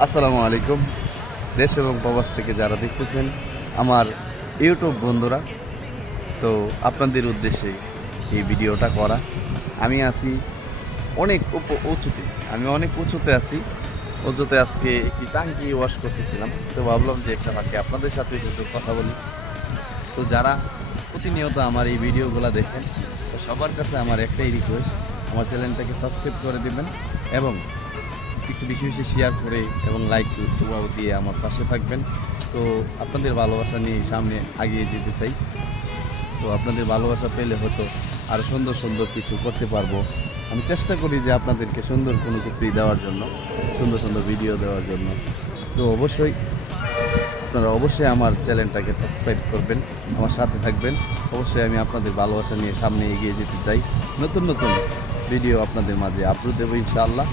আসসালামু আলাইকুম। দেশ এবং প্রবাস থেকে যারা দেখতেছেন, আমার ইউটিউব বন্ধুরা, তো আপনাদের উদ্দেশ্যে এই ভিডিওটা করা। আমি আছি অনেক উপ- উঁচুতে, আমি অনেক উঁচুতে আছি। উঁচুতে আজকে একটি টাঙ্কি ওয়াশ করতেছিলাম, তো ভাবলাম যে একটা ফাঁকে আপনাদের সাথে একটু কথা বলি। তো যারা প্রতিনিয়ত আমার এই ভিডিওগুলো দেখেন, তো সবার কাছে আমার একটাই রিকোয়েস্ট আমার চ্যানেলটাকে সাবস্ক্রাইব করে দেবেন এবং একটু বেশি বেশি শেয়ার করে এবং লাইক টুবাও দিয়ে আমার পাশে থাকবেন। তো আপনাদের ভালোবাসা নিয়ে সামনে এগিয়ে যেতে চাই। তো আপনাদের ভালোবাসা পেলে হয়তো আরও সুন্দর সুন্দর কিছু করতে পারব। আমি চেষ্টা করি যে আপনাদেরকে সুন্দর কোনো কিছুই দেওয়ার জন্য, সুন্দর সুন্দর ভিডিও দেওয়ার জন্য। তো অবশ্যই আপনারা অবশ্যই আমার চ্যানেলটাকে সাবস্ক্রাইব করবেন, আমার সাথে থাকবেন। অবশ্যই আমি আপনাদের ভালোবাসা নিয়ে সামনে এগিয়ে যেতে চাই। নতুন নতুন ভিডিও আপনাদের মাঝে আপলোড দেবো ইনশাআল্লাহ।